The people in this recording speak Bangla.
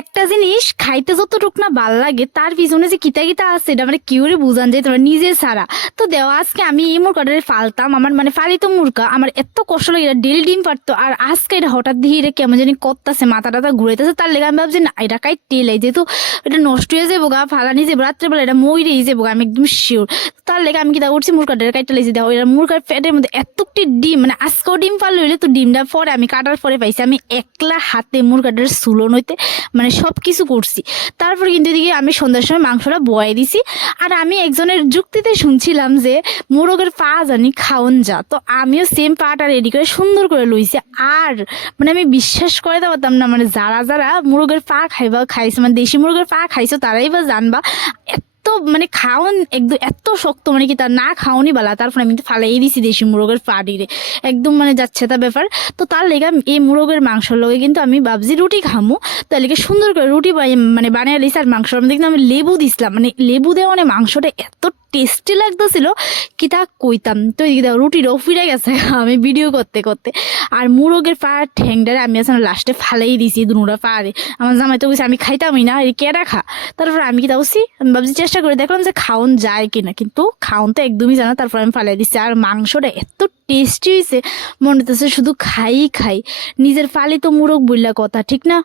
একটা জিনিস খাইতে যতটুক না ভাল লাগে তার পিছনে যে কিতা কিতা আছে এটা মানে কিউরে বুঝান যায় তোমরা নিজে ছাড়া। তো দেওয়া আজকে আমি এই মুরগাটারে ফালতাম, আমার মানে ফালিত মুরগা, আমার এত কষ্ট লাগে, এটা ডেলি ডিম পারতো। আর আজকে এটা হঠাৎ দিয়ে এটা কেমন জানি করতেছে, মাথা টাথা ঘুরাইতেছে, তার লেগে আমি ভাবছি না এটা কাই টেলাই, যেহেতু এটা নষ্ট হয়ে যাবো গা, ফালানি যাবো রাত্রেবেলা, এটা মরেই যাবো গা, আমি একদম শিওর। তার লেগে আমি কিতা করছি, মুরগাটারে কাইটা লাইছি। দেখো এটা মুরগার পেটের মধ্যে এতটি ডিম, মানে আজকেও ডিম পারলে হইলে তো ডিমটা পরে আমি কাটার পরে পাইছি। আমি একলা হাতে মুরগাটার সুলন হইতে মানে সব কিছু করছি। তারপর কিন্তু এদিকে আমি সন্ধ্যার সময় মাংসটা বয়াই দিছি। আর আমি একজনের যুক্তিতে শুনছিলাম যে মোরগের পা জানি খাওন যা, তো আমিও সেম পাটা রেডি করে সুন্দর করে লইছি। আর মানে আমি বিশ্বাস করে পারতাম না, মানে যারা যারা মুরগের পা খাইছে, মানে দেশি মুরগের পা খাইছো তারাই বা জানবা তো মানে খাওন একদম এত শক্ত, মানে কি তার না খাওনি বালা। তারপর আমি কিন্তু ফালাই দিছি দেশি মুরগের পাডিরে, একদম মানে যাচ্ছে তা ব্যাপার। তো তার লেগে এই মুরগের মাংসর লগে কিন্তু আমি ভাবছি রুটি খামু। তার লেগে সুন্দর করে রুটি মানে বানিয়ে লিছি। আর মাংসর মধ্যে কিন্তু আমি লেবু দিছিলাম, মানে লেবু দেওয়া মানে মাংসটা এত টেস্টি লাগতেছিল কি তা কইতাম। তো এদিকে দেখো রুটিরও ফিরে গেছে আমি ভিডিও করতে করতে। আর মুরগের পা ঠ্যাংডারে আমি আসলে লাস্টে ফালাই দিছি দুটা পারে। আমার জামাই তো বলছে আমি খাইতামই না, এর কেডা খা। তারপর আমি কি তাওছি, আমি ভাবছি চেষ্টা করে দেখলাম যে খাওন যায় কিনা, কিন্তু খাওন তো একদমই জানা। তারপর আমি ফালাই দিচ্ছি। আর মাংসটা এত টেস্টি হয়েছে, মনে হতেছে শুধু খাই খাই। নিজের ফালিত মুরগ বললা কথা, ঠিক না?